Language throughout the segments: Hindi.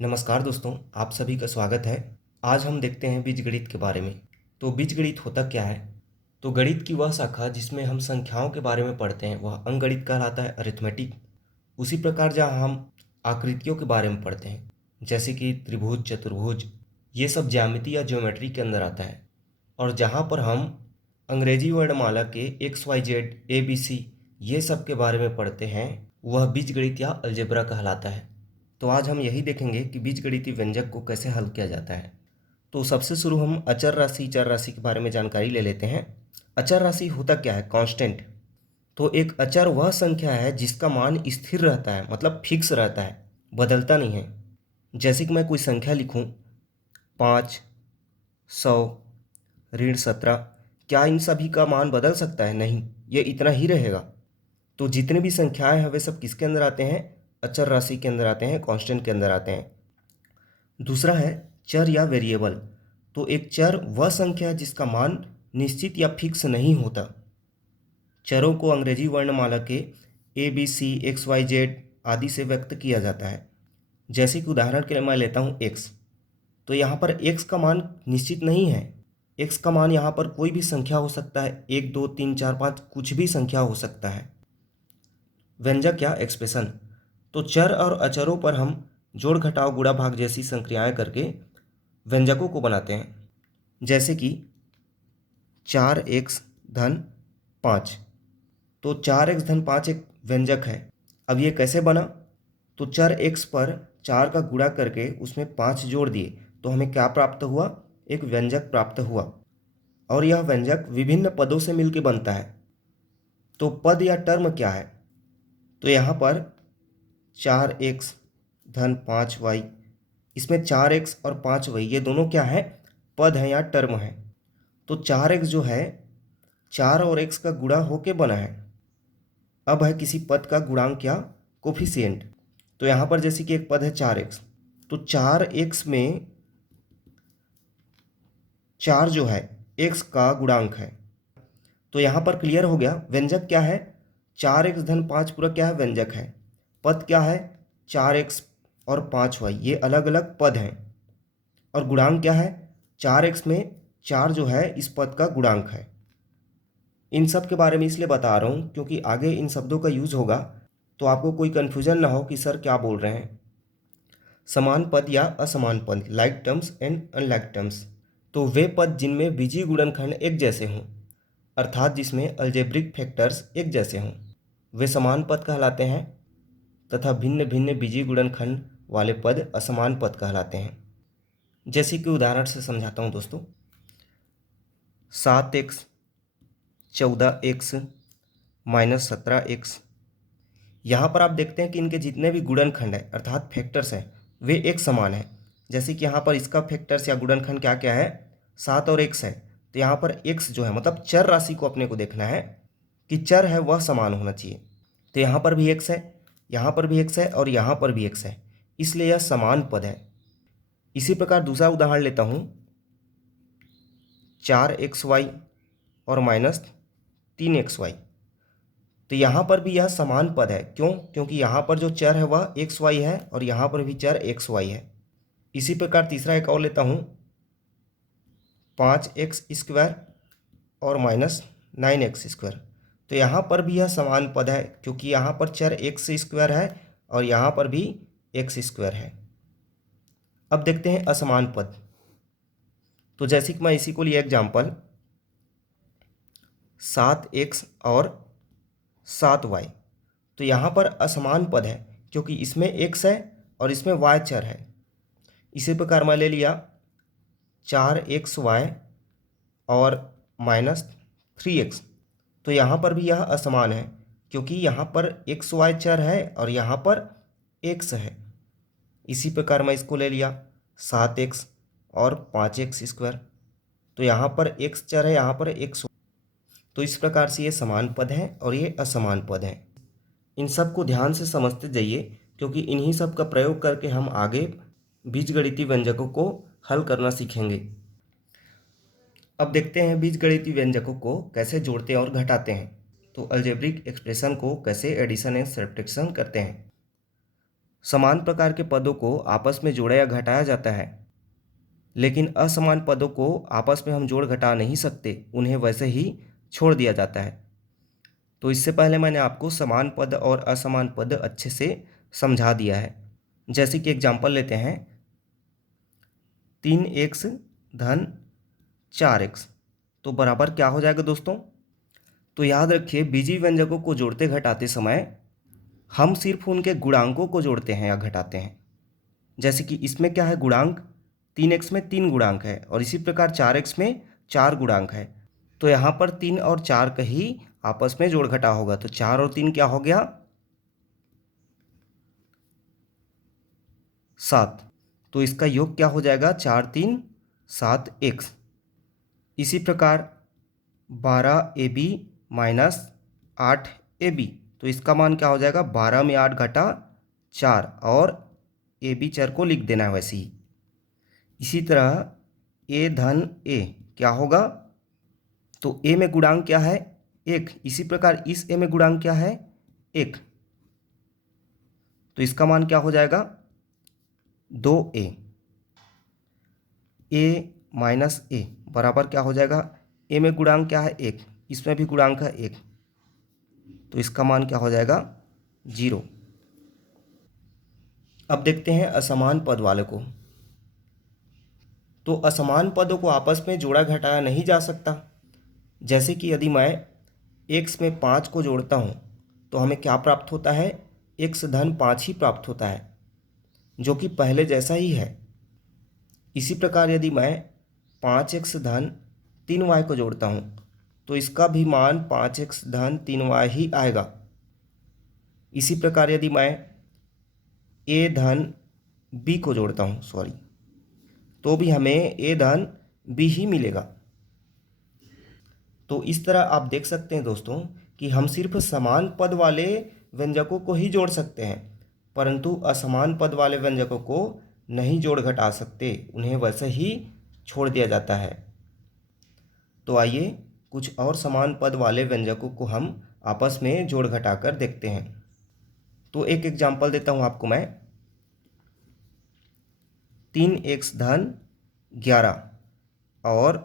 नमस्कार दोस्तों, आप सभी का स्वागत है। आज हम देखते हैं बीजगणित के बारे में। तो बीजगणित होता क्या है? तो गणित की वह शाखा जिसमें हम संख्याओं के बारे में पढ़ते हैं वह अंकगणित कहलाता है, अरिथमेटिक। उसी प्रकार जहाँ हम आकृतियों के बारे में पढ़ते हैं जैसे कि त्रिभुज, चतुर्भुज, ये सब ज्यामिति या ज्योमेट्री के अंदर आता है। और जहाँ पर हम अंग्रेजी वर्णमाला के X Y Z A B C ये सब के बारे में पढ़ते हैं वह बीजगणित या अलजेब्रा कहलाता है। तो आज हम यही देखेंगे कि बीजगणितीय व्यंजक को कैसे हल किया जाता है। तो सबसे शुरू हम अचर राशि, चर राशि के बारे में जानकारी ले लेते हैं। अचर राशि होता क्या है? कांस्टेंट। तो एक अचर वह संख्या है जिसका मान स्थिर रहता है, मतलब फिक्स रहता है, बदलता नहीं है। जैसे कि मैं कोई संख्या लिखूं 5, 100, -17, क्या इन सभी का मान बदल सकता है? नहीं, ये इतना ही रहेगा। तो जितने भी संख्याएं हैं वे सब किसके अंदर आते हैं? अचर राशि के अंदर आते हैं, कांस्टेंट के अंदर आते हैं। दूसरा है चर या वेरिएबल। तो एक चर वह संख्या है जिसका मान निश्चित या फिक्स नहीं होता। चरों को अंग्रेजी वर्णमाला के A B C X Y Z आदि से व्यक्त किया जाता है। जैसे कि उदाहरण के लिए मैं लेता हूँ एक्स। तो यहाँ पर एक्स का मान निश्चित नहीं है। एक्स का मान यहाँ पर कोई भी संख्या हो सकता है, 1 2 3 4 5, कुछ भी संख्या हो सकता है। व्यंजक या एक्सप्रेशन। तो चर और अचरों पर हम जोड़ घटाव गुणा भाग जैसी संक्रियाएं करके व्यंजकों को बनाते हैं। जैसे कि 4x धन 5। तो 4x धन 5 एक व्यंजक है। अब ये कैसे बना? तो चर x पर 4 का गुणा करके उसमें 5 जोड़ दिए तो हमें क्या प्राप्त हुआ? एक व्यंजक प्राप्त हुआ। और यह व्यंजक विभिन्न पदों से मिलकर बनता है। तो पद या टर्म क्या है? तो यहाँ पर 4x धन 5y, इसमें 4x और 5y ये दोनों क्या है? पद हैं या टर्म है। तो 4x जो है 4 और x का गुणा होके बना है। अब है किसी पद का गुणांक या कोफिशिएंट। तो यहाँ पर जैसे कि एक पद है 4x, तो 4x में 4 जो है x का गुणांक है। तो यहाँ पर क्लियर हो गया व्यंजक क्या है? 4x धन 5 पूरा क्या है? व्यंजक है। पद क्या है? 4x और 5y ये अलग अलग पद हैं। और गुणांक क्या है? 4x में 4 जो है इस पद का गुणांक है। इन सब के बारे में इसलिए बता रहा हूँ क्योंकि आगे इन शब्दों का यूज होगा तो आपको कोई कन्फ्यूजन ना हो कि सर क्या बोल रहे हैं। समान पद या असमान पद, like terms and unlike terms. तो वे पद जिनमें बीजीय गुणनखंड एक जैसे हों, अर्थात जिसमें अलजेब्रिक फैक्टर्स एक जैसे हों, वे समान पद कहलाते हैं। तथा भिन्न भिन्न बीजीय गुणनखंड वाले पद असमान पद कहलाते हैं। जैसे कि उदाहरण से समझाता हूँ दोस्तों। 7x 14x -17x। यहाँ पर आप देखते हैं कि इनके जितने भी गुणनखंड हैं अर्थात फैक्टर्स हैं वे एक समान हैं। जैसे कि यहाँ पर इसका फैक्टर्स या गुणनखंड क्या क्या है? 7 और x है। तो यहाँ पर x जो है मतलब चर राशि को अपने को देखना है कि चर है वह समान होना चाहिए। तो यहाँ पर भी x है, यहाँ पर भी x है और यहाँ पर भी x है, इसलिए यह समान पद है। इसी प्रकार दूसरा उदाहरण लेता हूँ। 4xy और -3xy। तो यहाँ पर भी यह समान पद है। क्यों? क्योंकि यहाँ पर जो चर है वह xy है और यहाँ पर भी चर xy है। इसी प्रकार तीसरा एक और लेता हूँ। 5x² और -9x²। तो यहाँ पर भी यह समान पद है क्योंकि यहाँ पर चर x² है और यहाँ पर भी x² है। अब देखते हैं असमान पद। तो जैसे कि मैं इसी को लिया एग्जाम्पल, 7x और 7y। तो यहाँ पर असमान पद है क्योंकि इसमें x है और इसमें y चर है। इसी प्रकार मैं ले लिया 4xy और -3x। तो यहाँ पर भी यह असमान है क्योंकि यहाँ पर xy चर है और यहाँ पर x है। इसी प्रकार मैं इसको ले लिया 7x और 5x²। तो यहाँ पर x चर है, यहाँ पर x। तो इस प्रकार से ये समान पद हैं और ये असमान पद हैं। इन सब को ध्यान से समझते जाइए क्योंकि इन्हीं सब का प्रयोग करके हम आगे बीजगणितीय व्यंजकों को हल करना सीखेंगे। अब देखते हैं बीजगणितीय व्यंजकों को कैसे जोड़ते और घटाते हैं। तो अलजेब्रिक एक्सप्रेशन को कैसे एडिशन एंड सब्ट्रैक्शन करते हैं। समान प्रकार के पदों को आपस में जोड़ा या घटाया जाता है, लेकिन असमान पदों को आपस में हम जोड़ घटा नहीं सकते, उन्हें वैसे ही छोड़ दिया जाता है। तो इससे पहले मैंने आपको समान पद और असमान पद अच्छे से समझा दिया है। जैसे कि एग्जाम्पल लेते हैं, 3x धन 4x तो बराबर क्या हो जाएगा दोस्तों? तो याद रखिए, बीजीय व्यंजकों को जोड़ते घटाते समय हम सिर्फ उनके गुणांकों को जोड़ते हैं या घटाते हैं। जैसे कि इसमें क्या है, गुणांक 3x में 3 गुणांक है और इसी प्रकार 4x में 4 गुणांक है। तो यहाँ पर 3 और 4 का ही आपस में जोड़ घटा होगा। तो 4 और 3 क्या हो गया? 7। तो इसका योग क्या हो जाएगा? 4 3 7x। इसी प्रकार 12ab माइनस 8ab, तो इसका मान क्या हो जाएगा? 12 में 8 घटा 4 और ab चर को लिख देना है वैसे ही। इसी तरह a धन a क्या होगा? तो a में गुणांक क्या है? 1। इसी प्रकार इस a में गुणांक क्या है? 1। तो इसका मान क्या हो जाएगा? 2a। a माइनस a बराबर क्या हो जाएगा? a में गुणांक क्या है? 1। इसमें भी गुणांक है 1, तो इसका मान क्या हो जाएगा? 0। अब देखते हैं असमान पद वाले को। तो असमान पदों को आपस में जोड़ा घटाया नहीं जा सकता। जैसे कि यदि मैं x में 5 को जोड़ता हूँ तो हमें क्या प्राप्त होता है? x धन 5 ही प्राप्त होता है, जो कि पहले जैसा ही है। इसी प्रकार यदि मैं 5x धन 3y को जोड़ता हूँ तो इसका भी मान 5x धन 3y ही आएगा। इसी प्रकार यदि मैं a धन b को जोड़ता हूँ तो भी हमें a धन b ही मिलेगा। तो इस तरह आप देख सकते हैं दोस्तों कि हम सिर्फ समान पद वाले व्यंजकों को ही जोड़ सकते हैं, परंतु असमान पद वाले व्यंजकों को नहीं जोड़ घटा सकते, उन्हें वैसे ही छोड़ दिया जाता है। तो आइए कुछ और समान पद वाले व्यंजकों को हम आपस में जोड़ घटा कर देखते हैं। तो एक एग्जाम्पल देता हूँ आपको मैं। 3x धन 11 और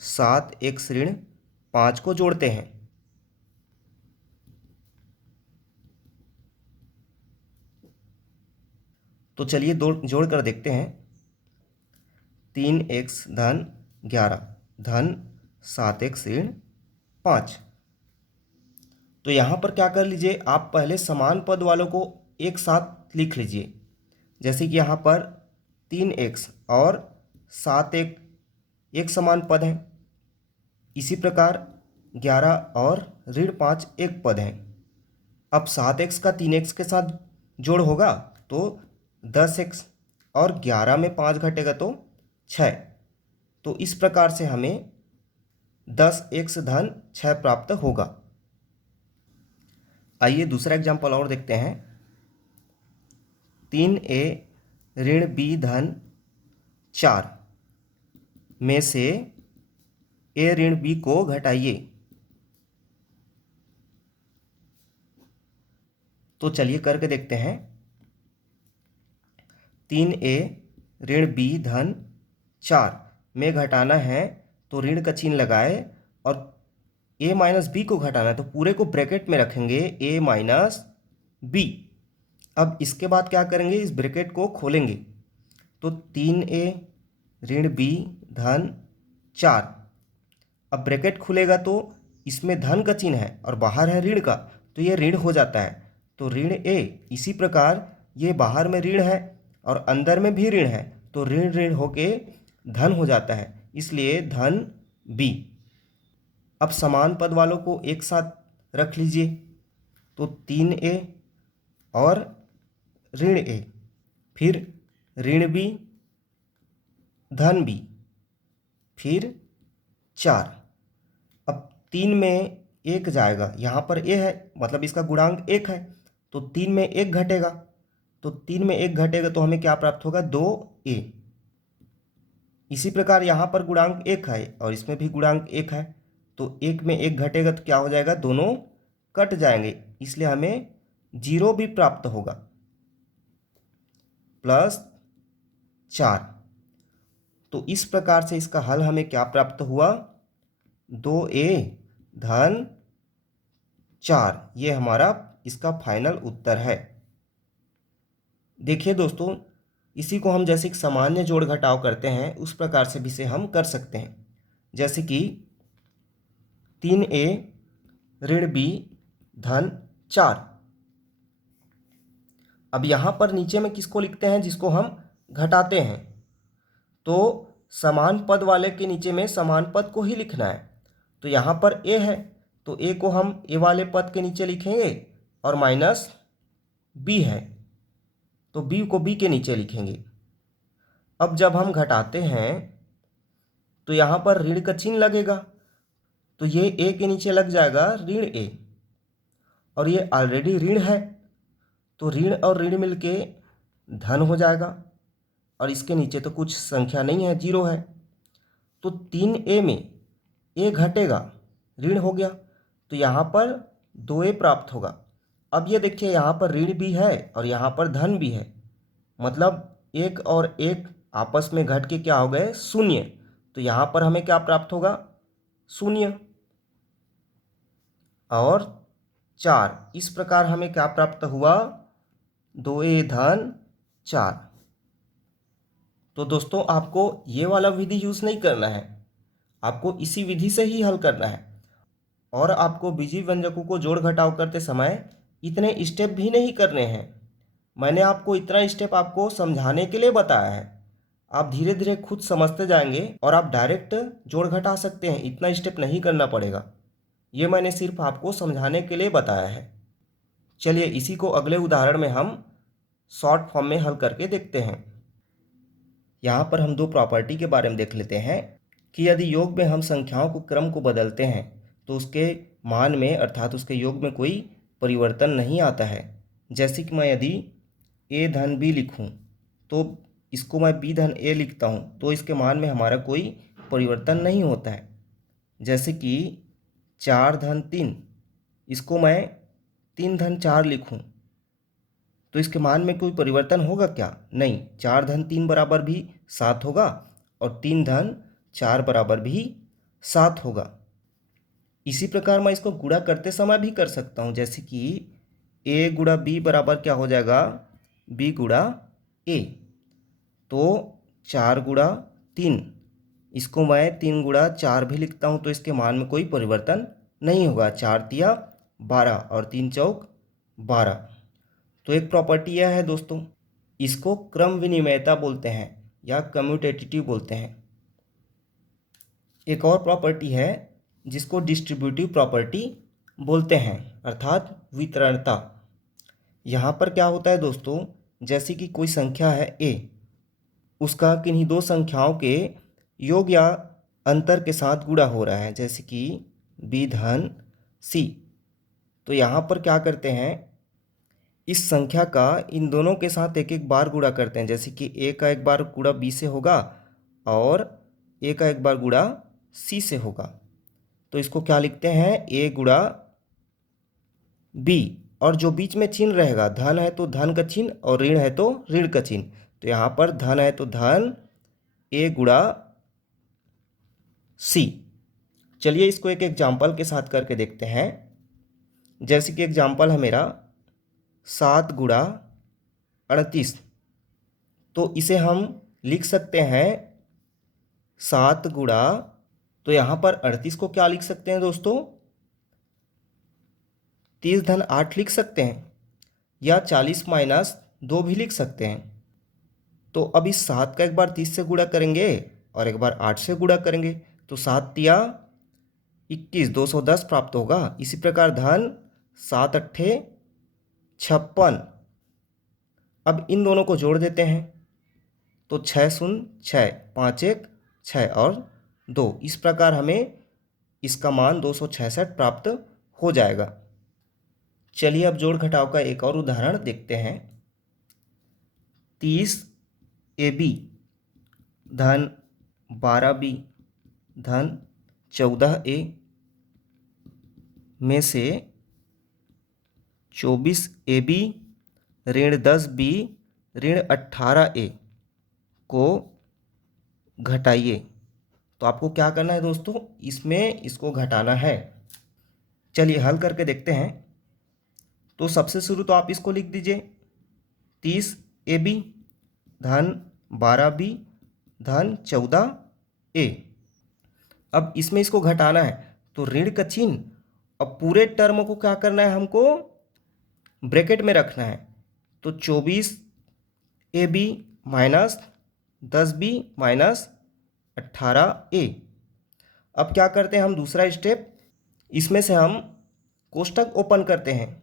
7x ऋण 5 को जोड़ते हैं। तो चलिए जोड़ कर देखते हैं। 3x धन 11 धन 7x ऋण 5। तो यहाँ पर क्या कर लीजिए, आप पहले समान पद वालों को एक साथ लिख लीजिए। जैसे कि यहाँ पर 3x और 7x एक समान पद हैं। इसी प्रकार 11 और ऋण 5 एक पद हैं। अब 7x का 3x के साथ जोड़ होगा तो 10x और 11 में 5 घटेगा तो 6। तो इस प्रकार से हमें 10x धन 6 प्राप्त होगा। आइए दूसरा एग्जाम्पल और देखते हैं। 3a ऋण b धन 4 में से a ऋण b को घटाइए। तो चलिए करके देखते हैं। 3a ऋण b धन 4 में घटाना है तो ऋण का चिन्ह लगाए और a माइनस बी को घटाना है तो पूरे को ब्रैकेट में रखेंगे a माइनस बी। अब इसके बाद क्या करेंगे, इस ब्रैकेट को खोलेंगे तो 3a ऋण b धन 4। अब ब्रैकेट खुलेगा तो इसमें धन का चिन्ह है और बाहर है ऋण का, तो ये ऋण हो जाता है, तो ऋण a। इसी प्रकार ये बाहर में ऋण है और अंदर में भी ऋण है, तो ऋण ऋण होके धन हो जाता है, इसलिए धन b। अब समान पद वालों को एक साथ रख लीजिए तो 3a और ऋण a, फिर ऋण b धन b, फिर 4। अब 3 में 1 जाएगा, यहाँ पर a है मतलब इसका गुणांक 1 है, तो 3 में 1 घटेगा, तो 3 में 1 घटेगा तो हमें क्या प्राप्त होगा? 2a। इसी प्रकार यहाँ पर गुणांक 1 है और इसमें भी गुणांक 1 है, तो 1 में 1 घटेगा तो क्या हो जाएगा? दोनों कट जाएंगे, इसलिए हमें जीरो भी प्राप्त होगा, प्लस 4। तो इस प्रकार से इसका हल हमें क्या प्राप्त हुआ, 2a धन 4। ये हमारा इसका फाइनल उत्तर है। देखिए दोस्तों, इसी को हम जैसे कि सामान्य जोड़ घटाव करते हैं उस प्रकार से भी इसे हम कर सकते हैं। जैसे कि 3a ऋण b धन 4। अब यहाँ पर नीचे में किसको लिखते हैं, जिसको हम घटाते हैं। तो समान पद वाले के नीचे में समान पद को ही लिखना है। तो यहाँ पर a है तो a को हम a वाले पद के नीचे लिखेंगे, और माइनस b है तो b को b के नीचे लिखेंगे। अब जब हम घटाते हैं तो यहाँ पर ऋण का चिन्ह लगेगा, तो ये a के नीचे लग जाएगा ऋण a, और ये ऑलरेडी ऋण है तो ऋण और ऋण मिलके धन हो जाएगा, और इसके नीचे तो कुछ संख्या नहीं है, जीरो है। तो 3a में a घटेगा, ऋण हो गया, तो यहाँ पर 2a प्राप्त होगा। अब ये देखिए यहाँ पर ऋण भी है और यहाँ पर धन भी है, मतलब एक और एक आपस में घट के क्या हो गए, शून्य। तो यहाँ पर हमें क्या प्राप्त होगा, शून्य और 4। इस प्रकार हमें क्या प्राप्त हुआ, 2a धन 4। तो दोस्तों आपको ये वाला विधि यूज़ नहीं करना है, आपको इसी विधि से ही हल करना है। और आपको बीजीय व्यंजकों को जोड़ घटाव करते समय इतने स्टेप भी नहीं करने हैं। मैंने आपको इतना स्टेप आपको समझाने के लिए बताया है। आप धीरे धीरे खुद समझते जाएंगे और आप डायरेक्ट जोड़ घटा सकते हैं, इतना स्टेप नहीं करना पड़ेगा। ये मैंने सिर्फ आपको समझाने के लिए बताया है। चलिए इसी को अगले उदाहरण में हम शॉर्ट फॉर्म में हल करके देखते हैं। यहाँ पर हम दो प्रॉपर्टी के बारे में देख लेते हैं कि यदि योग में हम संख्याओं को क्रम को बदलते हैं तो उसके मान में अर्थात उसके योग में कोई परिवर्तन नहीं आता है। जैसे कि मैं यदि a धन b लिखूं तो इसको मैं b धन a लिखता हूं तो इसके मान में हमारा कोई परिवर्तन नहीं होता है। जैसे कि 4 धन 3, इसको मैं 3 धन 4 लिखूं तो इसके मान में कोई परिवर्तन होगा क्या, नहीं। 4 धन 3 बराबर भी 7 होगा और 3 धन 4 बराबर भी 7 होगा। इसी प्रकार मैं इसको गुणा करते समय भी कर सकता हूँ, जैसे कि a गुणा b बराबर क्या हो जाएगा, b गुणा a। तो 4 गुणा 3, इसको मैं 3 गुणा 4 भी लिखता हूँ तो इसके मान में कोई परिवर्तन नहीं होगा। 4 तिया 12 और 3 चौक 12। तो एक प्रॉपर्टी यह है दोस्तों, इसको क्रम विनिमयता बोलते हैं या कम्यूटेटिव बोलते हैं। एक और प्रॉपर्टी है जिसको डिस्ट्रीब्यूटिव प्रॉपर्टी बोलते हैं, अर्थात वितरणता। यहाँ पर क्या होता है दोस्तों, जैसे कि कोई संख्या है a, उसका किन्हीं दो संख्याओं के योग या अंतर के साथ गुणा हो रहा है, जैसे कि b धन c। तो यहाँ पर क्या करते हैं, इस संख्या का इन दोनों के साथ एक एक बार गुणा करते हैं। जैसे कि a का एक बार गुणा b से होगा और a का एक बार गुणा c से होगा। तो इसको क्या लिखते हैं, a गुणा b, और जो बीच में चिन्ह रहेगा, धन है तो धन का चिन्ह और ऋण है तो ऋण का चिन्ह। तो यहाँ पर धन है तो धन a गुणा c। चलिए इसको एक एग्जाम्पल के साथ करके देखते हैं। जैसे कि एग्जाम्पल है मेरा 7 गुणा 38। तो इसे हम लिख सकते हैं 7 गुणा, तो यहाँ पर 38 को क्या लिख सकते हैं दोस्तों, 30 धन 8 लिख सकते हैं, या 40 माइनस 2 भी लिख सकते हैं। तो अब इस 7 का एक बार 30 से गुणा करेंगे और एक बार 8 से गुणा करेंगे तो 7 तिया 21, 210 प्राप्त होगा। इसी प्रकार धन 7 अट्ठे 56। अब इन दोनों को जोड़ देते हैं तो 6 शून्य 6, 5 1 6 और 2। इस प्रकार हमें इसका मान 266 प्राप्त हो जाएगा। चलिए अब जोड़ घटाव का एक और उदाहरण देखते हैं। 30 AB धन 12B धन 14A में से 24ab ऋण 10b ऋण 18a को घटाइए। तो आपको क्या करना है दोस्तों, इसमें इसको घटाना है। चलिए हल करके देखते हैं। तो सबसे शुरू तो आप इसको लिख दीजिए 30ab धन 12b धन 14a। अब इसमें इसको घटाना है तो ऋण का चिन्ह, अब पूरे टर्म को क्या करना है, हमको ब्रैकेट में रखना है। तो 24ab minus 10b minus 18a। अब क्या करते हैं हम, दूसरा स्टेप, इसमें से हम कोष्टक ओपन करते हैं।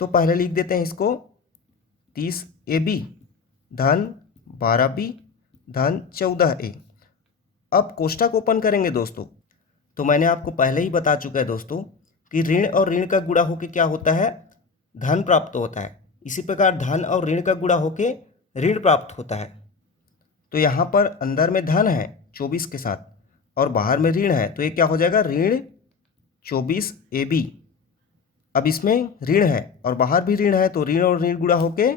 तो पहले लिख देते हैं इसको 30ab धन 12b धन 14a। अब कोष्टक ओपन करेंगे दोस्तों। तो मैंने आपको पहले ही बता चुका है दोस्तों कि ऋण और ऋण का गुणा होके क्या होता है, धन प्राप्त होता है। इसी प्रकार धन और ऋण का गुणा होके ऋण प्राप्त होता है। तो यहाँ पर अंदर में धन है 24 के साथ और बाहर में ऋण है, तो ये क्या हो जाएगा, ऋण 24ab। अब इसमें ऋण है और बाहर भी ऋण है, तो ऋण और ऋण गुणा होके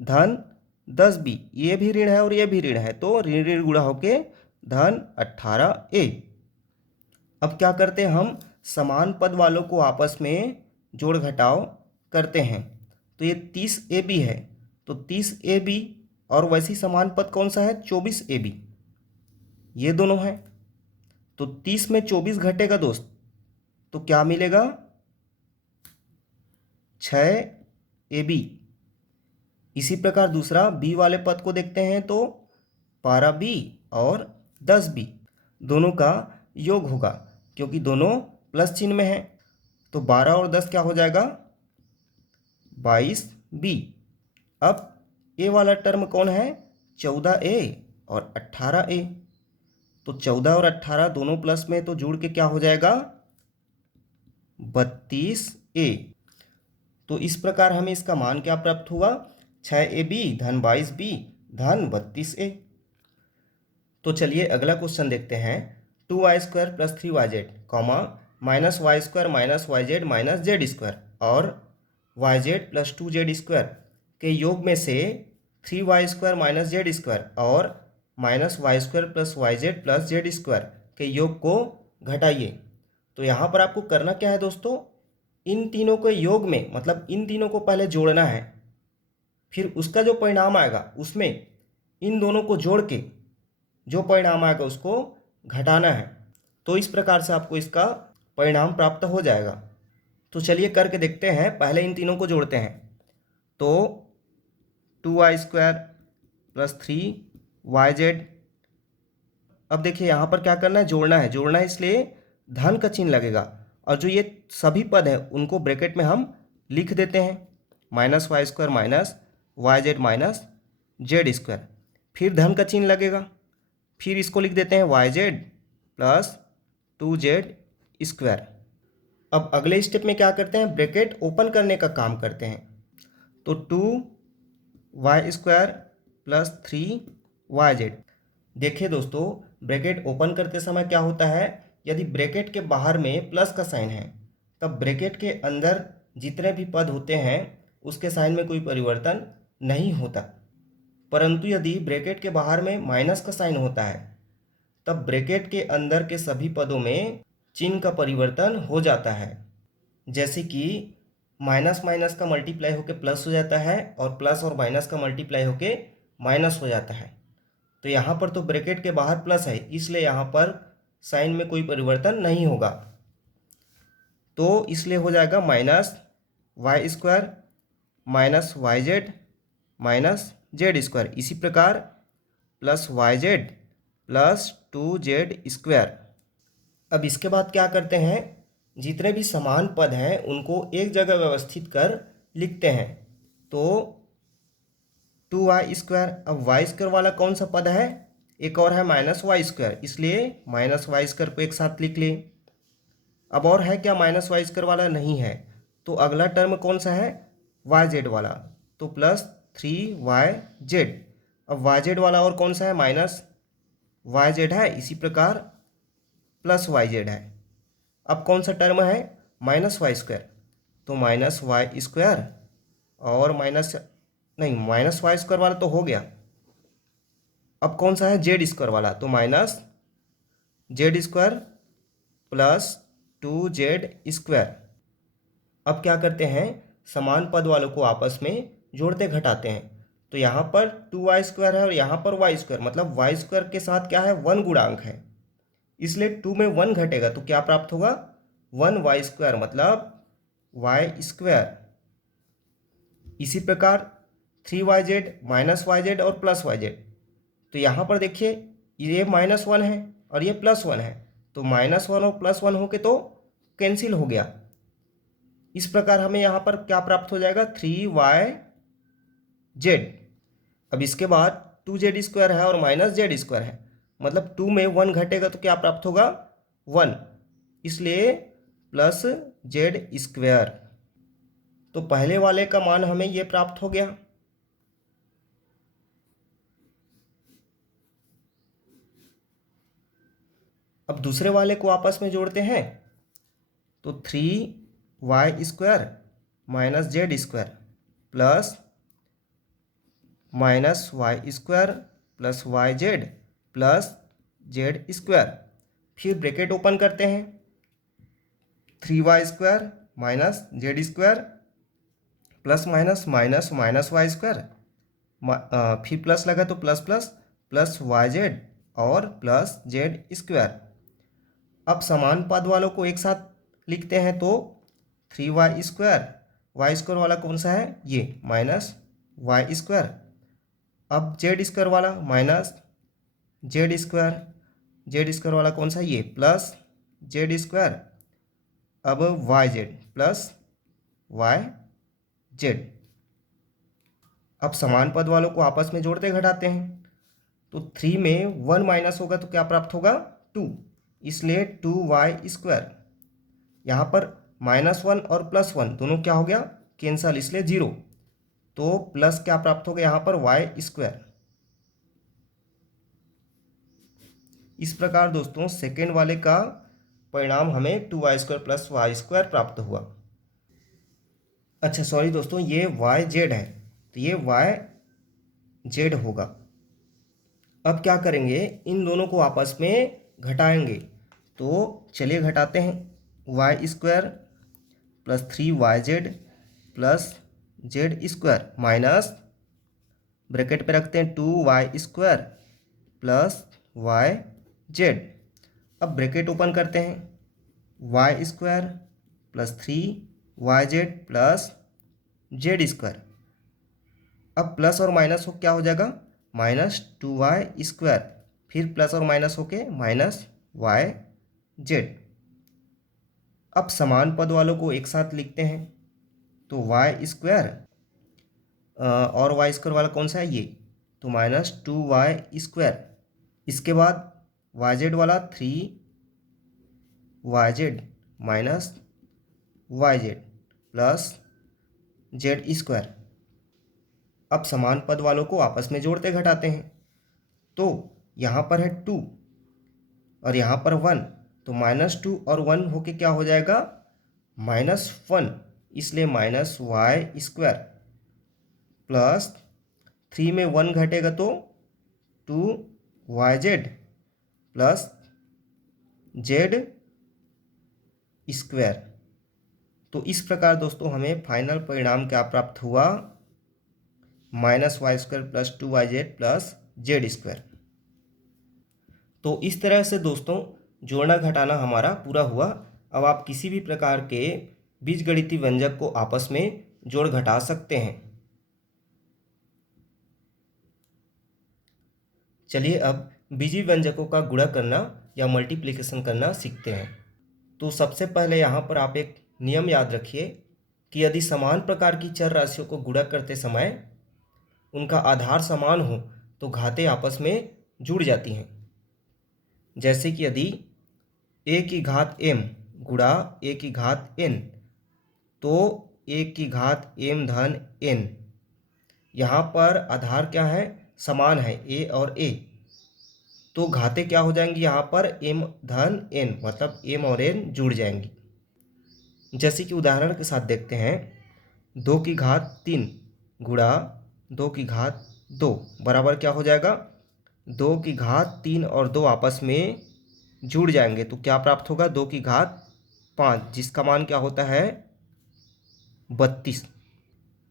धन 10b, ये भी ऋण है और ये भी ऋण है, तो ऋण ऋण गुणा होके धन 18a। अब क्या करते हैं, हम समान पद वालों को आपस में जोड़ घटाव करते हैं। तो ये 30ab है, तो 30ab और वैसी समान पद कौन सा है, 24ab, ये दोनों हैं। तो 30 में 24 घटेगा दोस्त, तो क्या मिलेगा, 6ab। इसी प्रकार दूसरा b वाले पद को देखते हैं, तो 12b और 10b दोनों का योग होगा, क्योंकि दोनों प्लस चिन्ह में है। तो 12 और 10 क्या हो जाएगा, 22b। अब ए वाला टर्म कौन है, 14a और 18a। तो 14 और 18 दोनों प्लस में, तो जुड़ के क्या हो जाएगा, 32a। तो इस प्रकार हमें इसका मान क्या प्राप्त हुआ, 6ab धन 22b धन 32a। तो चलिए अगला क्वेश्चन देखते हैं। 2y² plus 3yz comma minus y² minus yz minus z² और yz प्लस 2z² के योग में से 3y² माइनस z² और minus y² plus yz plus z² के योग को घटाइए। तो यहाँ पर आपको करना क्या है दोस्तों, इन तीनों के योग में, मतलब इन तीनों को पहले जोड़ना है, फिर उसका जो परिणाम आएगा उसमें इन दोनों को जोड़ के जो परिणाम आएगा उसको घटाना है। तो इस प्रकार से आपको इसका परिणाम प्राप्त हो जाएगा। तो चलिए करके देखते हैं। पहले इन तीनों को जोड़ते हैं। तो 2y² प्लस 3yz। अब देखिए यहाँ पर क्या करना है, जोड़ना है। जोड़ना है इसलिए धन का चिन्ह लगेगा, और जो ये सभी पद हैं उनको ब्रैकेट में हम लिख देते हैं, minus y² minus yz minus z²। फिर धन का चिन्ह लगेगा, फिर इसको लिख देते हैं yz प्लस 2z²। अब अगले स्टेप में क्या करते हैं, ब्रैकेट ओपन करने का काम करते हैं। तो 2y² प्लस 3yz। देखिए दोस्तों, ब्रैकेट ओपन करते समय क्या होता है, यदि ब्रैकेट के बाहर में प्लस का साइन है तब ब्रैकेट के अंदर जितने भी पद होते हैं उसके साइन में कोई परिवर्तन नहीं होता। परंतु यदि ब्रैकेट के बाहर में माइनस का साइन होता है तब ब्रैकेट के अंदर के सभी पदों में चिन्ह का परिवर्तन हो जाता है। जैसे कि माइनस माइनस का मल्टीप्लाई होकर प्लस हो जाता है और प्लस और माइनस का मल्टीप्लाई होकर माइनस हो जाता है। तो यहाँ पर तो ब्रैकेट के बाहर प्लस है, इसलिए यहाँ पर साइन में कोई परिवर्तन नहीं होगा। तो इसलिए हो जाएगा minus y² minus yz minus z²। इसी प्रकार प्लस yz प्लस 2z²। अब इसके बाद क्या करते हैं, जितने भी समान पद हैं उनको एक जगह व्यवस्थित कर लिखते हैं। तो 2y², अब y² वाला कौन सा पद है, एक और है माइनस y², इसलिए माइनस y² को एक साथ लिख लिए। अब और है क्या, माइनस y² वाला नहीं है, तो अगला टर्म कौन सा है, yz वाला, तो प्लस 3yz। अब yz वाला और कौन सा है, माइनस yz है, इसी प्रकार प्लस yz है। अब कौन सा टर्म है, माइनस y², तो माइनस वाई स्क्वायर और माइनस नहीं, माइनस वाई स्क्वायर वाला तो हो गया। अब कौन सा है, जेड स्क्वायर वाला, तो minus Z square plus 2z square. अब क्या करते हैं, समान पद वालों को आपस में जोड़ते घटाते हैं। तो यहाँ पर 2y² है और यहाँ पर वाई स्क्वायर, मतलब वाई स्क्वायर के साथ क्या है, 1 गुणांक है, इसलिए 2 में 1 घटेगा तो क्या प्राप्त होगा, 1y², मतलब वाई स्क्वायर। इसी प्रकार 3yz माइनस वाई और प्लस वाई, तो यहाँ पर देखिए ये -1 है और ये +1 है, तो -1 और +1 होके तो कैंसिल हो गया। इस प्रकार हमें यहाँ पर क्या प्राप्त हो जाएगा, 3yz। अब इसके बाद 2z² है और -z² है, मतलब 2 में 1 घटेगा तो क्या प्राप्त होगा, 1, इसलिए +z²। तो पहले वाले का मान हमें ये प्राप्त हो गया। अब दूसरे वाले को आपस में जोड़ते हैं, तो 3y² minus z² plus -y² plus yz plus z²। फिर ब्रैकेट ओपन करते हैं, 3y² minus z² plus minus minus minus y², फिर प्लस लगा तो प्लस प्लस प्लस yz और प्लस z²। अब समान पद वालों को एक साथ लिखते हैं, तो 3y², y² वाला कौन सा है, ये माइनस y²। अब z² वाला माइनस z², z² वाला कौन सा, ये प्लस z²। अब yz प्लस yz। अब समान पद वालों को आपस में जोड़ते घटाते हैं, तो 3 में 1 माइनस होगा तो क्या प्राप्त होगा, 2, इसलिए 2y²। यहाँ पर -1 और +1 दोनों क्या हो गया, कैंसल, इसलिए 0, तो प्लस क्या प्राप्त होगा यहाँ पर, y²। इस प्रकार दोस्तों सेकेंड वाले का परिणाम हमें 2y² प्लस y² प्राप्त हुआ। अच्छा सॉरी दोस्तों, ये yz है, तो ये yz होगा। अब क्या करेंगे, इन दोनों को आपस में घटाएंगे, तो चलिए घटाते हैं, y² plus 3yz plus z² minus bracket पे रखते हैं 2y² प्लस yz। अब ब्रैकेट ओपन करते हैं, y² plus 3yz plus z²। अब प्लस और माइनस हो क्या हो जाएगा, -2y², फिर प्लस और माइनस होके -yz। अब समान पद वालों को एक साथ लिखते हैं, तो y² और y² वाला कौन सा है, ये, तो -2y²। इसके बाद yz वाला 3yz minus yz plus z²। अब समान पद वालों को आपस में जोड़ते घटाते हैं, तो यहाँ पर है 2 और यहाँ पर 1, तो -2 और 1 होके क्या हो जाएगा, -1, इसलिए -y² प्लस 3 में 1 घटेगा तो 2yz प्लस z²। तो इस प्रकार दोस्तों हमें फाइनल परिणाम क्या प्राप्त हुआ, -y² plus 2yz plus z²। तो इस तरह से दोस्तों जोड़ना घटाना हमारा पूरा हुआ। अब आप किसी भी प्रकार के बीजगणितीय व्यंजक को आपस में जोड़ घटा सकते हैं। चलिए अब बीजीय व्यंजकों का गुणा करना या मल्टीप्लिकेशन करना सीखते हैं। तो सबसे पहले यहाँ पर आप एक नियम याद रखिए कि यदि समान प्रकार की चर राशियों को गुणा करते समय उनका आधार समान हो तो घातें आपस में जुड़ जाती हैं। जैसे कि यदि a की घात m गुणा a की घात n, तो a की घात m धन n, यहाँ पर आधार क्या है, समान है a और a, तो घातें क्या हो जाएंगी यहाँ पर m धन n, मतलब m और n जुड़ जाएंगी। जैसे कि उदाहरण के साथ देखते हैं, 2 की घात 3 गुणा 2 की घात 2 बराबर क्या हो जाएगा, 2 की घात 3 और 2 आपस में जुड़ जाएंगे तो क्या प्राप्त होगा, 2 की घात 5, जिसका मान क्या होता है 32।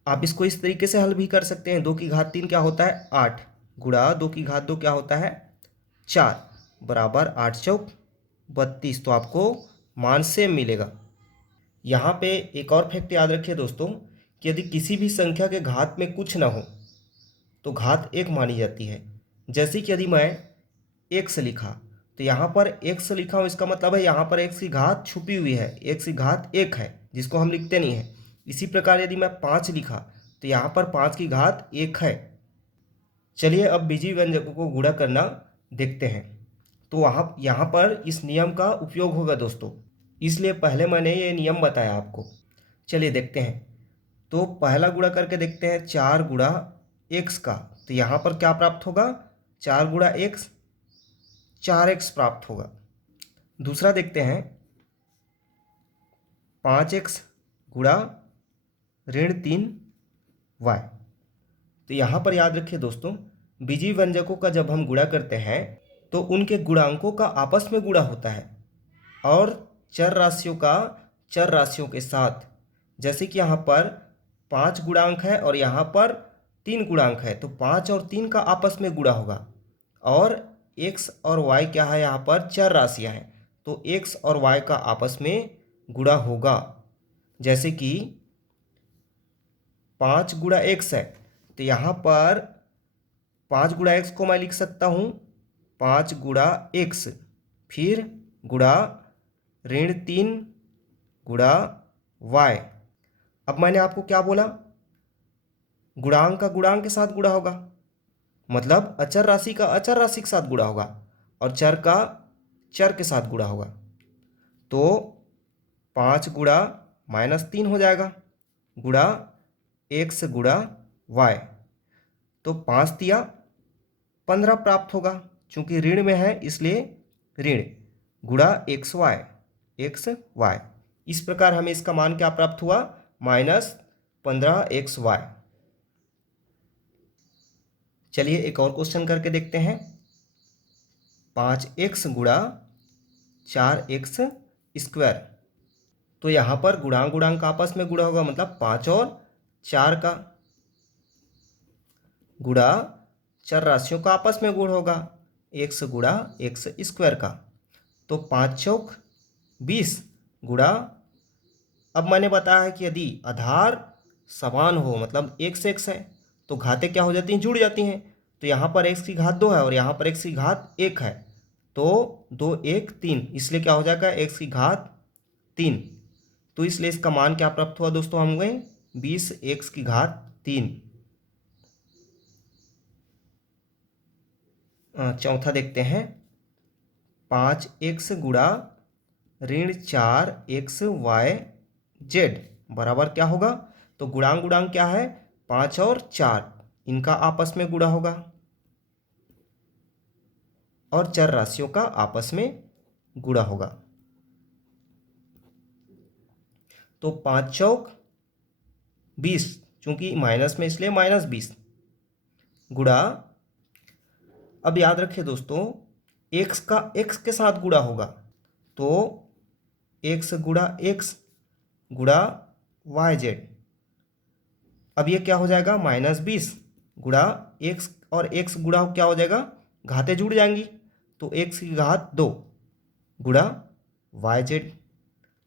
आप इसको इस तरीके से हल भी कर सकते हैं, 2 की घात 3 क्या होता है 8 गुणा 2 की घात 2 क्या होता है 4 बराबर 8 चौक 32, तो आपको मान सेम मिलेगा। यहाँ पे एक और फैक्ट याद रखिए दोस्तों कि यदि किसी भी संख्या के घात में कुछ ना हो तो घात 1 मानी जाती है। जैसे कि यदि मैं x लिखा तो यहाँ पर x लिखा हूँ, इसका मतलब है यहाँ पर x की घात छुपी हुई है, x की घात 1 है जिसको हम लिखते नहीं हैं। इसी प्रकार यदि मैं 5 लिखा तो यहाँ पर 5 की घात 1 है। चलिए अब बीजीय व्यंजकों को गुणा करना देखते हैं। तो वहाँ यहाँ पर इस नियम का उपयोग होगा दोस्तों, इसलिए पहले मैंने ये नियम बताया आपको। चलिए देखते हैं। तो पहला गुणा करके देखते हैं, 4 गुणा x का, तो यहाँ पर क्या प्राप्त होगा, 4 गुणा x 4x प्राप्त होगा। दूसरा देखते हैं, 5x गुणा -3y। तो यहाँ पर याद रखिए दोस्तों, बीजीय व्यंजकों का जब हम गुणा करते हैं तो उनके गुणांकों का आपस में गुणा होता है और चर राशियों का चर राशियों के साथ। जैसे कि यहाँ पर 5 गुणांक है और यहाँ पर 3 गुणांक है, तो 5 और 3 का आपस में गुणा होगा। और x और y क्या है, यहाँ पर चर राशियाँ हैं, तो x और y का आपस में गुणा होगा। जैसे कि 5 गुणा x है, तो यहाँ पर 5 गुणा x को मैं लिख सकता हूँ 5 गुणा x, फिर गुणा -3 गुणा y। अब मैंने आपको क्या बोला, गुणांक का गुणांक के साथ गुणा होगा, मतलब अचर राशि का अचर राशि के साथ गुणा होगा और चर का चर के साथ गुणा होगा। तो 5 गुणा -3 हो जाएगा गुणा x गुणा y, तो 5 तिया 15 प्राप्त होगा। चूंकि ऋण में है इसलिए ऋण गुणा xy। इस प्रकार हमें इसका मान क्या प्राप्त हुआ, -15xy। चलिए एक और क्वेश्चन करके देखते हैं, 5x गुणा 4x स्क्वायर। तो यहाँ पर गुणांक गुणांक आपस में गुणा होगा, मतलब 5 और 4 का गुणा चर राशियों का आपस में गुण होगा, x गुणा x स्क्वायर का। तो 5 चौक 20 गुणा, अब मैंने बताया है कि यदि आधार समान हो, मतलब x है, तो घातें क्या हो जाती हैं, जुड़ जाती हैं। तो यहाँ पर x की घात 2 है और यहाँ पर x की घात 1 है, तो 2 1 3, इसलिए क्या हो जाएगा x की घात 3। तो इसलिए इसका मान क्या प्राप्त हुआ दोस्तों, हमें 20 x की घात 3। चौथा देखते हैं, 5x गुणा -4xy/z बराबर क्या होगा। तो गुणांक गुणांक क्या है, 5 और 4, इनका आपस में गुणा होगा और चर राशियों का आपस में गुणा होगा। तो 5 चौक 20, चूंकि माइनस में इसलिए -20 गुणा, अब याद रखिए दोस्तों x का x के साथ गुणा होगा, तो x गुणा x गुणा yz। अब ये क्या हो जाएगा, -20 गुणा x और x गुणा क्या हो जाएगा, घातें जुड़ जाएंगी, तो x की घात 2 गुणा yz।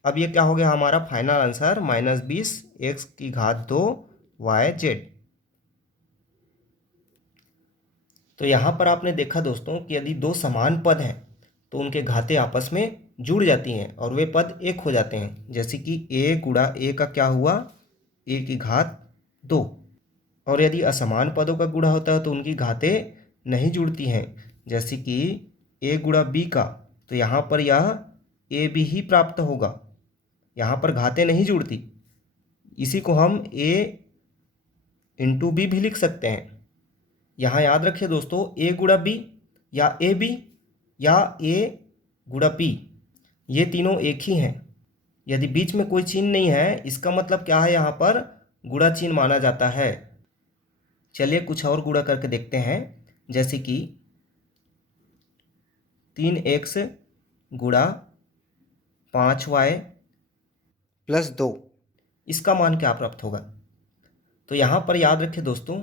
अब ये क्या हो गया हमारा फाइनल आंसर, -20 x की घात 2 yz। तो यहाँ पर आपने देखा दोस्तों कि यदि दो समान पद हैं तो उनके घातें आपस में जुड़ जाती हैं और वे पद एक हो जाते हैं। जैसे कि a गुणा a का क्या हुआ, a की घात 2। और यदि असमान पदों का गुणा होता है तो उनकी घातें नहीं जुड़ती हैं। जैसे कि a गुणा b का, तो यहाँ पर यह a b ही प्राप्त होगा, यहाँ पर घातें नहीं जुड़ती। इसी को हम a इंटू b भी लिख सकते हैं। यहाँ याद रखिए दोस्तों, a गुणा b या ए बी या a गुणा p, ये तीनों एक ही हैं। यदि बीच में कोई चिन्ह नहीं है इसका मतलब क्या है, यहाँ पर गुणा चिन्ह माना जाता है। चलिए कुछ और गुणा करके देखते हैं, जैसे कि 3x गुणा 5y प्लस 2, इसका मान क्या प्राप्त होगा। तो यहाँ पर याद रखें दोस्तों,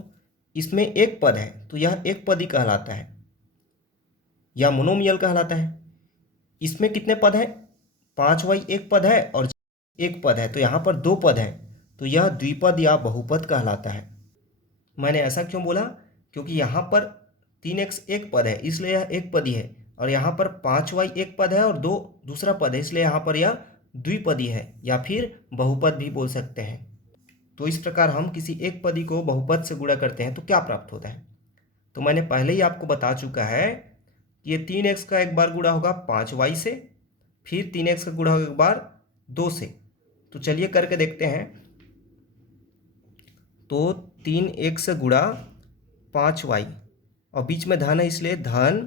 इसमें एक पद है तो यह एक पद ही कहलाता है या मोनोमियल कहलाता है। इसमें कितने पद हैं, 5y एक पद है और एक पद है, तो यहाँ पर दो पद हैं, तो यह द्विपद या बहुपद कहलाता है। मैंने ऐसा क्यों बोला, क्योंकि यहाँ पर 3x एक पद है इसलिए यह एक पदी है, और यहाँ पर 5y एक पद है और 2 दूसरा पद है, इसलिए यहाँ पर यह द्विपदी है या फिर बहुपद भी बोल सकते हैं। तो इस प्रकार हम किसी एक पदी को बहुपद से गुणा करते हैं तो क्या प्राप्त होता है। तो मैंने पहले ही आपको बता चुका है कि ये 3x का एक बार गुणा होगा 5y से, फिर 3x का गुणा होगा एक बार 2 से। तो चलिए करके देखते हैं। तो 3x गुणा 5y और बीच में धन है इसलिए धन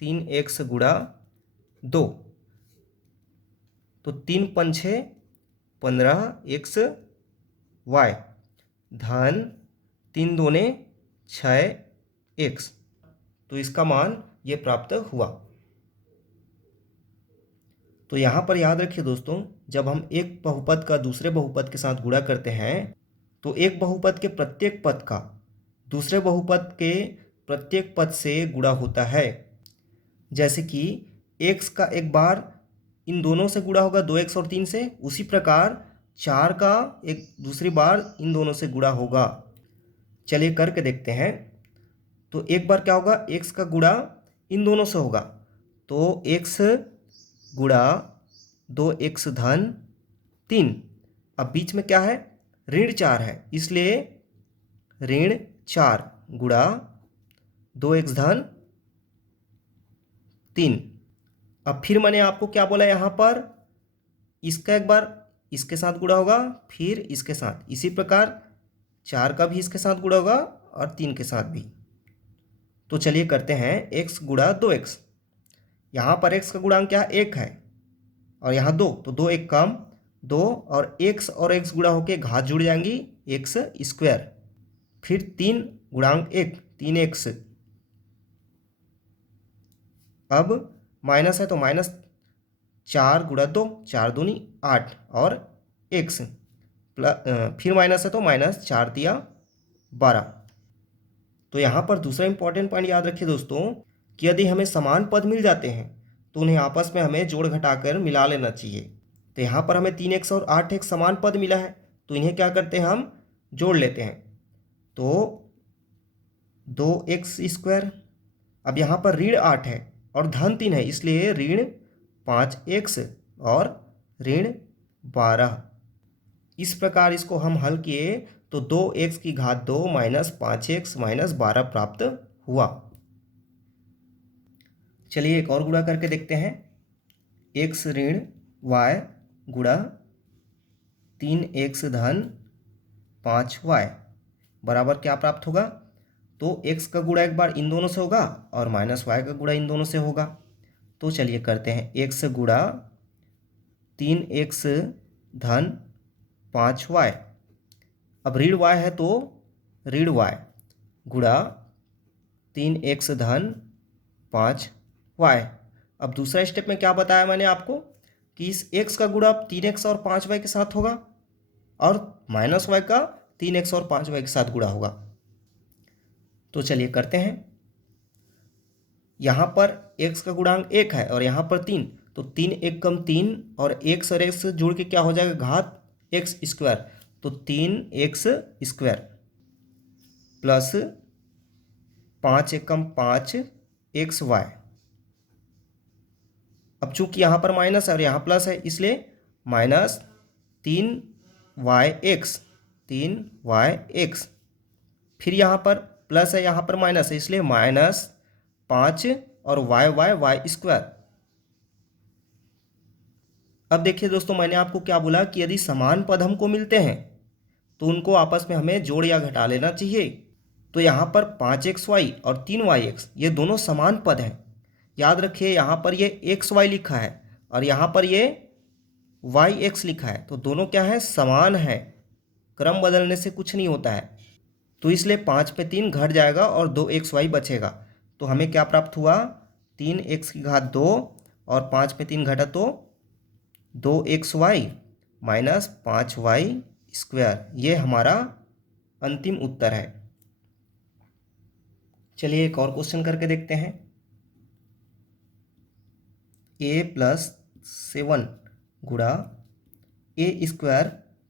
3x गुणा 2, तो 3 पंछे 15x y धन 3 दूने 6x, तो इसका मान ये प्राप्त हुआ। तो यहाँ पर याद रखिए दोस्तों, जब हम एक बहुपद का दूसरे बहुपद के साथ गुणा करते हैं तो एक बहुपद के प्रत्येक पद का दूसरे बहुपद के प्रत्येक पद से गुणा होता है। जैसे कि x का एक बार इन दोनों से गुणा होगा 2x और 3 से, उसी प्रकार 4 का एक दूसरी बार इन दोनों से गुणा होगा। चलिए करके देखते हैं। तो एक बार क्या होगा, x का गुणा इन दोनों से होगा, तो x गुणा 2x धन 3। अब बीच में क्या है, ऋण 4 है, इसलिए ऋण 4 गुणा 2x धन 3। अब फिर मैंने आपको क्या बोला, यहाँ पर इसका एक बार इसके साथ गुणा होगा फिर इसके साथ, इसी प्रकार 4 का भी इसके साथ गुणा होगा और 3 के साथ भी। तो चलिए करते हैं x गुणा 2x। यहाँ पर x का गुणांक क्या 1 है और यहाँ 2, तो 2 एक कम 2 और x गुणा होके घात जुड़ जाएंगी x स्क्वायर, फिर 3 गुणांक 1 3x। अब माइनस है तो माइनस 4 गुणा 2 4 दूनी 8 और x फिर माइनस है तो माइनस 4 दिया 12। तो यहाँ पर दूसरा इंपॉर्टेंट पॉइंट याद रखिए दोस्तों कि यदि हमें समान पद मिल जाते हैं तो उन्हें आपस में हमें जोड़ घटाकर मिला लेना चाहिए। तो यहाँ पर हमें 3x और 8x समान पद मिला है, तो इन्हें क्या करते हैं, हम जोड़ लेते हैं। तो 2x स्क्वायर, अब यहाँ पर ऋण 8 है और धन 3 है, इसलिए ऋण 5x और ऋण 12। इस प्रकार इसको हम हल किए तो 2x की घात 2 माइनस 5x माइनस 12 प्राप्त हुआ। चलिए एक और गुणा करके देखते हैं। x ऋण y गुणा 3x धन 5y बराबर क्या प्राप्त होगा। तो x का गुणा एक बार इन दोनों से होगा और माइनस y का गुणा इन दोनों से होगा। तो चलिए करते हैं, x गुणा 3x धन 5y, अब ऋण y है तो ऋण y गुणा 3x धन 5y। अब दूसरा स्टेप में क्या बताया मैंने आपको कि इस x का गुणा 3x और 5y के साथ होगा और माइनस y का 3x और 5y के साथ गुणा होगा। तो चलिए करते हैं। यहाँ पर x का गुणांक 1 है और यहाँ पर 3, तो 3 एक कम 3 और x और x जुड़ के क्या हो जाएगा, घात x स्क्वायर, तो 3x स्क्वायर प्लस 5 एक कम 5xy। अब चूंकि यहाँ पर माइनस है और यहाँ प्लस है इसलिए माइनस 3yx, फिर यहाँ पर प्लस है यहाँ पर माइनस है इसलिए माइनस 5 और y स्क्वायर। अब देखिए दोस्तों, मैंने आपको क्या बोला कि यदि समान पद हमको मिलते हैं तो उनको आपस में हमें जोड़ या घटा लेना चाहिए। तो यहाँ पर 5xy और 3yx ये दोनों समान पद हैं। याद रखिए यहाँ पर ये xy लिखा है और यहाँ पर ये वाई एक्स लिखा है, तो दोनों क्या है, समान है, क्रम बदलने से कुछ नहीं होता है। तो इसलिए 5 पे 3 घट जाएगा और 2xy बचेगा। तो हमें क्या प्राप्त हुआ, 3x की घात 2 और 5 पे 3 घटा तो 2xy माइनस 5y²। ये हमारा अंतिम उत्तर है। चलिए एक और क्वेश्चन करके देखते हैं। a+7 गुणा a²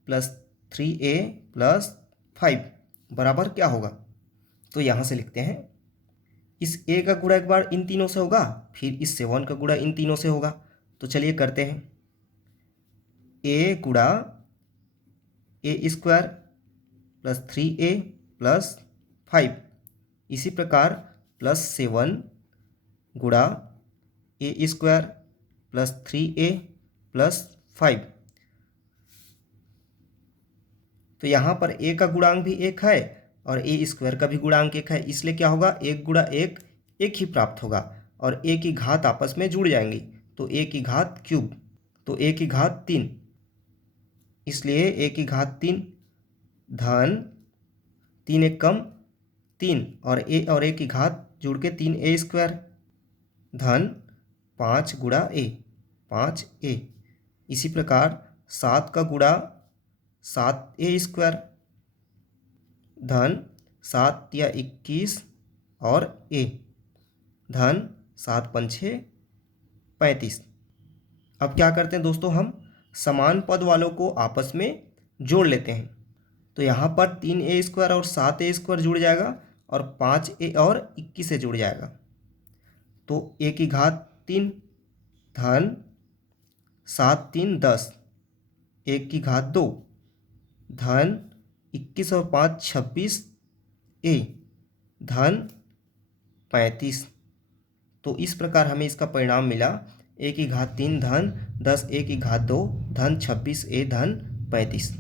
प्लस 3a+5 बराबर क्या होगा। तो यहाँ से लिखते हैं, इस a का गुणा एक बार इन तीनों से होगा, फिर इस 7 का गुणा इन तीनों से होगा। तो चलिए करते हैं, a गुणा a² प्लस 3a+5, इसी प्रकार +7 गुणा a² प्लस 3a+5। तो यहाँ पर a का गुणांक भी 1 है और a² का भी गुणांक 1 है, इसलिए क्या होगा, 1 गुणा 1 1 ही प्राप्त होगा और a की घात आपस में जुड़ जाएंगी, तो a की घात क्यूब, तो a की घात 3, इसलिए a की घात 3 धन 3 एक कम 3 और a की घात जुड़ के 3a² धन 5 गुणा a 5a। इसी प्रकार 7 का गुणा 7a² धन 7 या 21 और a धन 7 पंछे 35। अब क्या करते हैं दोस्तों, हम समान पद वालों को आपस में जोड़ लेते हैं। तो यहाँ पर 3a² और 7a² जुड़ जाएगा और 5a और 21 से जुड़ जाएगा। तो a की घात 3 धन 7 3 10, 1 की घात 2 धन 21 और 5 26 a धन 35। तो इस प्रकार हमें इसका परिणाम मिला, a की घात 3 धन 10 a की घात 2 धन 26 a धन 35।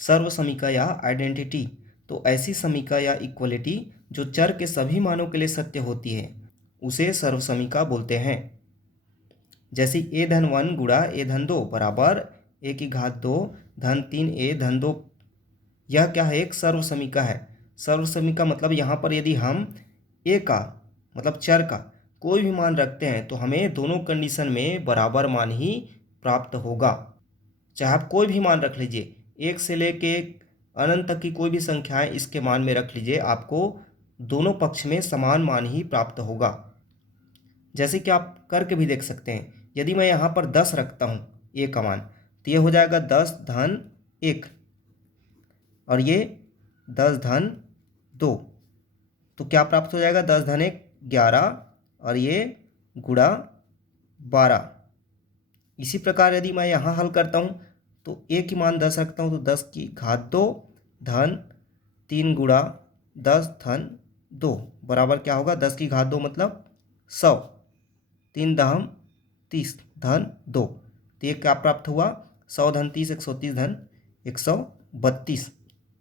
सर्व समीका या आइडेंटिटी, तो ऐसी समीका या इक्वलिटी जो चर के सभी मानों के लिए सत्य होती है उसे सर्व समीका बोलते हैं। जैसे a धन 1 गुणा a धन 2 बराबर a की घात 2 धन 3a धन 2, यह क्या है, एक सर्व समीका है। सर्व समीका मतलब यहाँ पर यदि हम a का मतलब चर का कोई भी मान रखते हैं तो हमें दोनों कंडीशन में बराबर मान ही प्राप्त होगा। चाहे आप कोई भी मान रख लीजिए, 1 से लेके अनंत तक की कोई भी संख्याएं इसके मान में रख लीजिए, आपको दोनों पक्ष में समान मान ही प्राप्त होगा। जैसे कि आप करके भी देख सकते हैं, यदि मैं यहाँ पर 10 रखता हूँ a का मान, तो ये हो जाएगा 10 धन 1 और ये 10 धन 2, तो क्या प्राप्त हो जाएगा, 10 धन 1 11 और ये गुणा 12। इसी प्रकार यदि मैं यहाँ हल करता हूँ तो a की मान 10 रखता हूँ, तो 10 की घात 2 धन 3 गुणा 10 धन 2 बराबर क्या होगा, 10 की घात 2 मतलब 100, 3 दहम 30 धन 2। तो ये क्या प्राप्त हुआ, 100 धन 30 130 धन 132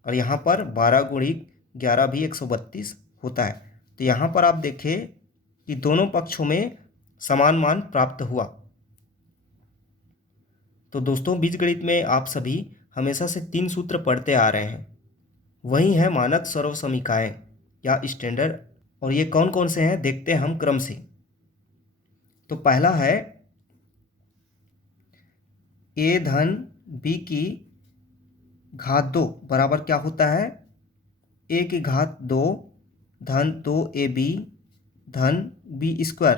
और यहाँ पर 12 गुणी 11 भी 132 होता है। तो यहाँ पर आप देखें कि दोनों पक्षों में समान मान प्राप्त हुआ। तो दोस्तों बीजगणित में आप सभी हमेशा से 3 सूत्र पढ़ते आ रहे हैं, वही है मानक सर्व समीकाएं या स्टैंडर्ड। और ये कौन कौन से हैं देखते हैं हम क्रम से। तो पहला है a धन b की घात 2 बराबर क्या होता है, a की घात 2 धन 2ab धन b²।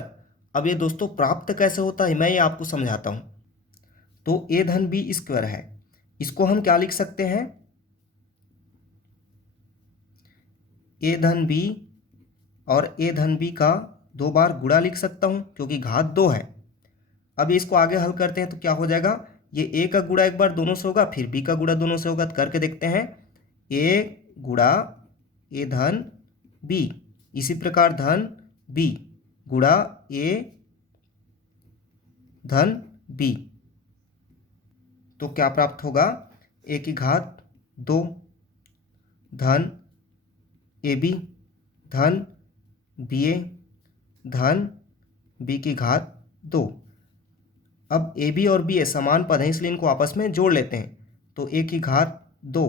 अब ये दोस्तों प्राप्त कैसे होता है मैं ये आपको समझाता हूँ। तो a धन b² है, इसको हम क्या लिख सकते हैं, a धन b और a धन b का 2 बार गुणा लिख सकता हूँ क्योंकि घात 2 है। अब इसको आगे हल करते हैं तो क्या हो जाएगा, ये a का गुणा एक बार दोनों से होगा, फिर b का गुणा दोनों से होगा, तो करके देखते हैं, a गुणा a धन b, इसी प्रकार धन b गुणा a धन b, तो क्या प्राप्त होगा, a की घात 2 धन ab धन ba धन b की घात 2। अब ए बी और बी ए समान पद हैं, इसलिए इनको आपस में जोड़ लेते हैं। तो ए की घात 2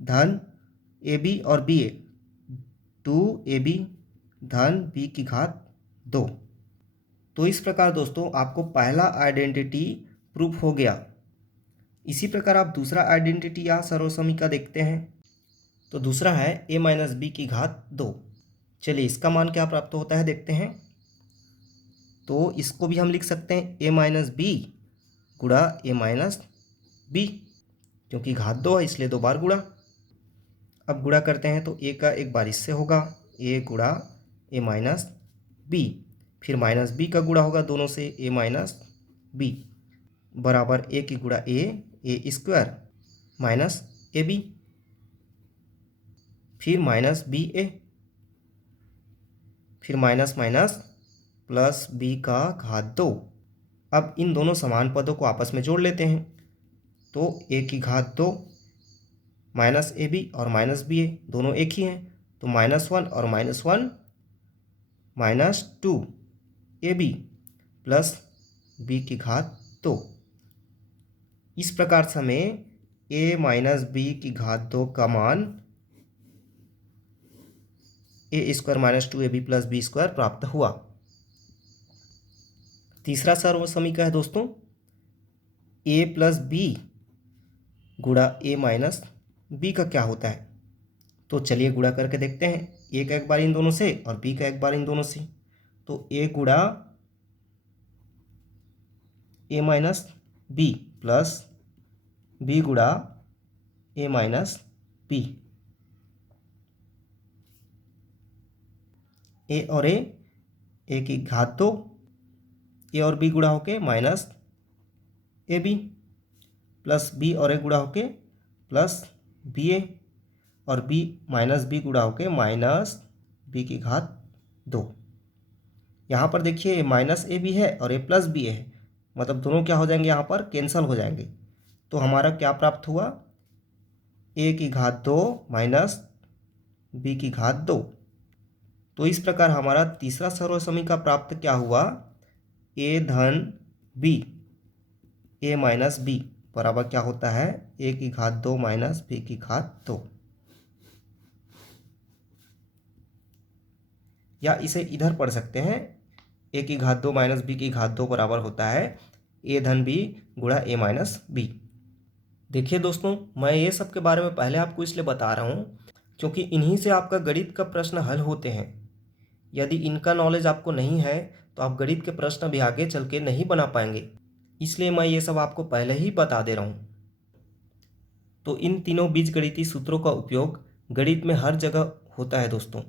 धन ए बी और बी ए 2ab धन b की घात 2। तो इस प्रकार दोस्तों आपको पहला आइडेंटिटी प्रूफ हो गया। इसी प्रकार आप दूसरा आइडेंटिटी या सर्वसमीका देखते हैं। तो दूसरा है a माइनस बी की घात 2। चलिए इसका मान क्या प्राप्त होता है देखते हैं। तो इसको भी हम लिख सकते हैं a माइनस बी गुणा a माइनस बी, क्योंकि घात 2 है इसलिए 2 बार गुणा। अब गुणा करते हैं तो a का एक बार इससे होगा a गुणा a माइनस बी, फिर माइनस बी का गुणा होगा दोनों से a माइनस बी बराबर a की गुणा a square minus A B, फिर माइनस बी ए, फिर माइनस माइनस प्लस बी का घात 2। अब इन दोनों समान पदों को आपस में जोड़ लेते हैं। तो a की घात 2 माइनस ए बी और माइनस बी ए दोनों एक ही हैं, तो -1 और -1 -2 ए बी प्लस बी की घात 2। इस प्रकार से हमें a माइनस बी की घात 2 का मान a square minus 2ab plus b square प्राप्त हुआ। तीसरा सर्वसमीकरण है दोस्तों a प्लस बी गुणा a माइनस बी का क्या होता है। तो चलिए गुणा करके देखते हैं, a का एक बार इन दोनों से और b का एक बार इन दोनों से। तो a गुणा a minus B plus b गुणा a माइनस बी, a और a की घात 2, a और b गुणा होके minus A B plus b और a गुणा होके प्लस बी ए और b माइनस बी गुणा होके माइनस बी की घात 2। यहाँ पर देखिए माइनस ए बी है और a प्लस बी है, मतलब दोनों क्या हो जाएंगे, यहाँ पर कैंसल हो जाएंगे। तो हमारा क्या प्राप्त हुआ, a की घात 2 माइनस b की घात 2। तो इस प्रकार हमारा तीसरा सर्वसमीकरण प्राप्त क्या हुआ, a धन b a माइनस बी बराबर क्या होता है, a की घात 2 माइनस b की घात 2। या इसे इधर पढ़ सकते हैं, a की घात 2 माइनस b की घात 2 बराबर होता है a धन b गुणा a माइनस बी। देखिए दोस्तों, मैं ये सब के बारे में पहले आपको इसलिए बता रहा हूँ क्योंकि इन्हीं से आपका गणित का प्रश्न हल होते हैं। यदि इनका नॉलेज आपको नहीं है तो आप गणित के प्रश्न भी आगे चल के नहीं बना पाएंगे, इसलिए मैं ये सब आपको पहले ही बता दे रहा हूँ। तो इन तीनों बीजगणितीय सूत्रों का उपयोग गणित में हर जगह होता है दोस्तों,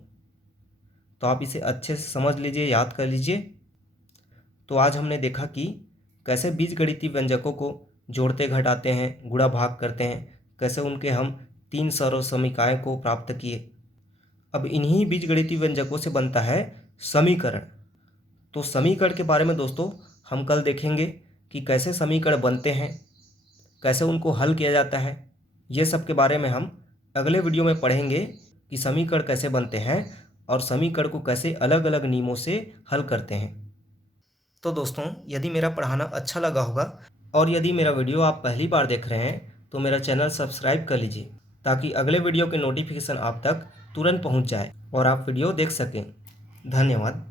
तो आप इसे अच्छे से समझ लीजिए, याद कर लीजिए। तो आज हमने देखा कि कैसे बीजगणितीय व्यंजकों को जोड़ते घटाते हैं, गुणा भाग करते हैं, कैसे उनके हम 3 सर्वसमीकरण को प्राप्त किए। अब इन्हीं बीजगणितीय व्यंजकों से बनता है समीकरण। तो समीकरण के बारे में दोस्तों हम कल देखेंगे कि कैसे समीकरण बनते हैं, कैसे उनको हल किया जाता है। ये सब के बारे में हम अगले वीडियो में पढ़ेंगे कि समीकरण कैसे बनते हैं और समीकरण को कैसे अलग अलग नियमों से हल करते हैं। तो दोस्तों, यदि मेरा पढ़ाना अच्छा लगा होगा और यदि मेरा वीडियो आप पहली बार देख रहे हैं तो मेरा चैनल सब्सक्राइब कर लीजिए, ताकि अगले वीडियो के नोटिफिकेशन आप तक तुरंत पहुंच जाए और आप वीडियो देख सकें। धन्यवाद।